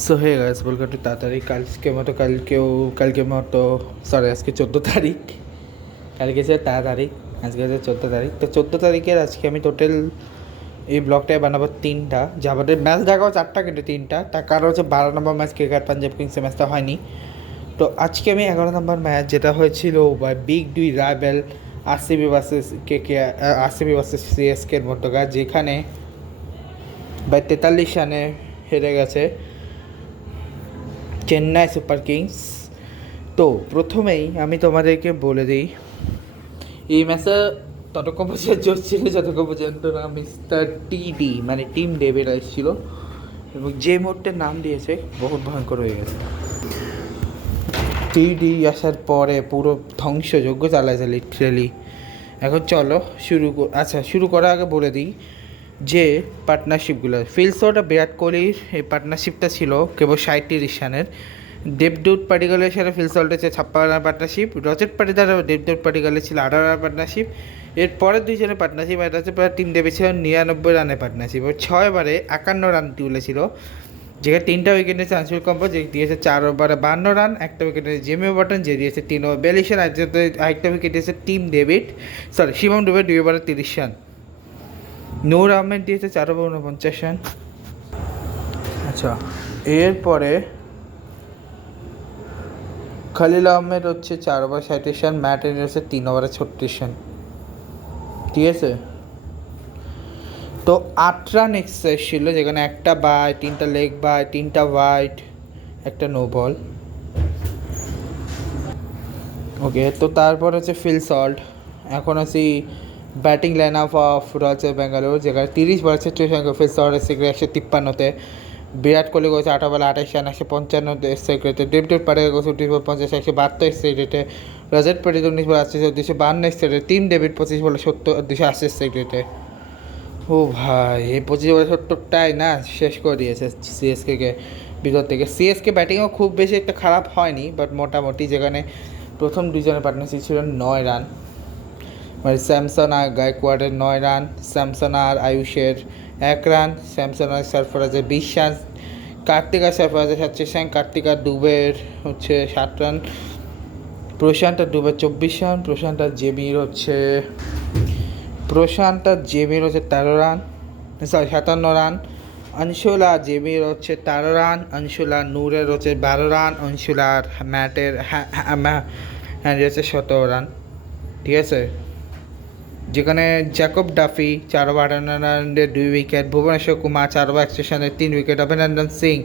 So hey guys welcome to তাড়াতাড়ি কালকে মতো সরি আজকে 14 তারিখ। কালকে ছিল 13 তারিখ, আজকে আছে 14 তারিখ। তো 14 তারিখের আজকে আমি টোটাল এই ব্লগটায় বানাবো তিনটা, যা আমাদের ম্যাচ দেখাও চারটা কিন্তু তিনটা, তার কারণ হচ্ছে 12 নম্বর ম্যাচ কেকেআর পাঞ্জাব কিংসের ম্যাচটা হয়নি। তো আজকে আমি 11 নম্বর ম্যাচ যেটা হয়েছিল বা বিগ দুই rival RCB versus RCB versus সিএসকের মধ্যকার, যেখানে বাই 43 রানে হেরে গেছে চেন্নাই সুপার কিংস। তো প্রথমেই আমি তোমাদেরকে বলে দিই, এই ম্যাচে ততক্ষণ পর্যন্ত জোর ছিল যতক্ষণ পর্যন্ত না মিস্টার টিডি মানে টিম ডেভিড এসেছিল, এবং যে মুহূর্তে নাম দিয়েছে বহুত ভয়ঙ্কর হয়ে গেছে। টিডি আসার পরে পুরো ধ্বংসযজ্ঞ চালাইছে লিটারেলি। এখন চলো শুরু করার আগে বলে দিই যে পার্টনারশিপগুলো ফিলসটা বিরাট কোহলির এই পার্টনারশিপটা ছিল কেবল 37 রানের। দেবদূত পাডিকালের সাথে ফিলসল্টের 56 রান পার্টনারশিপ, রজত পাটিদার দেবদূত পাডিকালের ছিল 18 রান পার্টনারশিপ। এরপরের দুইজনের পার্টনারশিপ এটা হচ্ছে প্রায় টিম ডেভি ছিল 99 রানের পার্টনারশিপ, আর 6 ওভারে 51 রান তুলেছিল, যেখানে 3টা উইকেট নিয়েছে আনসুল কম্পো যে দিয়েছে 4 ওভারে 52 রান, একটা উইকেট নিয়েছে জেমি ওয়াটন যে দিয়েছে 3 ওভার 42 রান, আরেকটা উইকেট দিয়েছে শিবম ডুবে 2 ওভারে 30 রান। নূর আহমেদ দিয়েছে 4 ওভার 49 রান। আচ্ছা, এরপরে খলিল আহমেদ হচ্ছে 4 ওভার 37 রান, ম্যাট হেনরি হচ্ছে 3 ওভারে 36 রান। ঠিক আছে, তো 8 রান এক্সেস ছিল, যেখানে একটা বাই, 3টা লেগ বাই, 3টা ওয়াইড, একটা নো বল। ওকে, তো তারপর হচ্ছে ফিল সল্ট। এখন আছি batting line up of royal Bangalore, যেখানে 30 বলে 46 ফিল সল্ট এসে 153-তে। বিরাট কোহলি করেছে 8 বলে 28 রান 155 স্ট্রাইক রেটে। ডেভিড পাডিকাল করেছে 19 বলে 50 172 স্ট্রাইক রেটে। রজত পাটিদার 19 বলে 88 252 স্ট্রাইক রেটে। টিম ডেভিড 25 বলে 70 280 স্ট্রাইক রেটে। ও ভাই, এই 25 বলে 70টাই না শেষ করে দিয়েছে সিএসকে ভিতর থেকে। সিএসকে ব্যাটিংও খুব বেশি একটা খারাপ হয়নি, বাট মোটামুটি, যেখানে প্রথম দুজনের পার্টনারশিপ ছিল 9 রান, মানে স্যামসন আর গায়কোয়াড়ের 9 রান, স্যামসন আর আয়ুষের 1 রান, স্যামসন আর সারফরাজের 20 রান, কার্তিক আর সারফরাজের 37 রান, কার্তিক আর দুবের হচ্ছে 7 রান, প্রশান্ত আর দুবের 24 রান, প্রশান্ত আর জেমির হচ্ছে 13 রান, 57 রান, অংশুলা আর জেমির হচ্ছে 13 রান, অংশুলা নূরের হচ্ছে 12 রান, অংশুলা আর ম্যাটের হ্যান্ডি হচ্ছে 17 রান। ঠিক আছে, যেখানে জ্যাকব ডাফি 4 ওভার 58 রানের 2 উইকেট, ভুবনেশ্বর কুমার 4 ওভার 61 রানের 3 উইকেট, অভিনন্দন সিং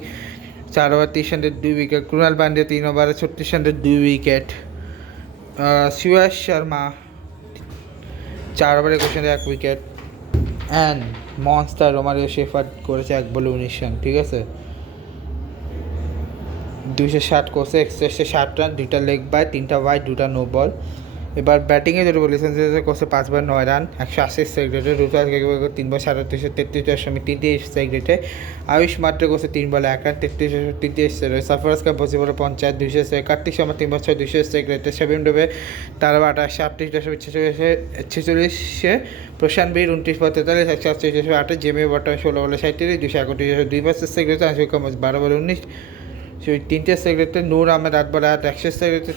4 ওভার 30 রানের 2 উইকেট, কুণাল পান্ডে 3 ওভারে 36 রানের 2 উইকেট, সুয়াস শর্মা 4 ওভার 21 রানের 1 wicket, and monster Romario shepherd করেছে 1 বলে 19 রান। ঠিক আছে, 260 করছে, এক্সট্রা 60 রান, 2টা লেগ বাই, 3টা ওয়াইড, 2টা নো বল। এবার ব্যাটিংয়ে যেটা বলেছেন করছে 5 ওভার 9 রান 180 স্ট্রাইক রেটে। ঋতুরাজ গায়কোয়াড় 3 বল 37 স্ট্রাইক রেটে। আয়ুষ মাত্র করছে 3 বলে 1 রান 33 স্ট্রাইক। সারফরাজ খান 25 বলে 50 200 স্ট্রাইক। কার্তিক শর্মা 3 বল 6 200 স্ট্রাইক রেটে। শামিম ডুবে 13 ওভার 38 প্রশান্ত বীর 29 বল 43 138 জেমি ওয়াটন 16 বলে 37 231 2 স্ট্রাইক রেটে। আশিক কামাজ 12 বলে 19 3টে স্ট্রাইক রেটে। নূর আহমেদ 8 বলে 100 স্ট্রাইক রেটে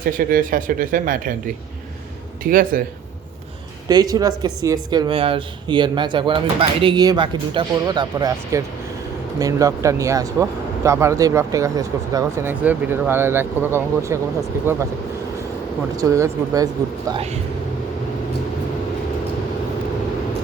66 ম্যাট হেনরি। ঠিক আছে, তো এই ছিল আজকে সিএসকের আর ম্যাচ। এখন আমি বাইরে গিয়ে বাকি দুটা করবো, তারপরে আজকের মেন ব্লগটা নিয়ে আসবো। তো আপাতত এই ব্লগটাকে শেষ করতে থাকো। নেক্সট ভিডিওটা ভালো লাইক করবে, কমেন্ট করবে, শেয়ার করবে, সাবস্ক্রাইব করবে, পাশে চলে গেছে। Good bye.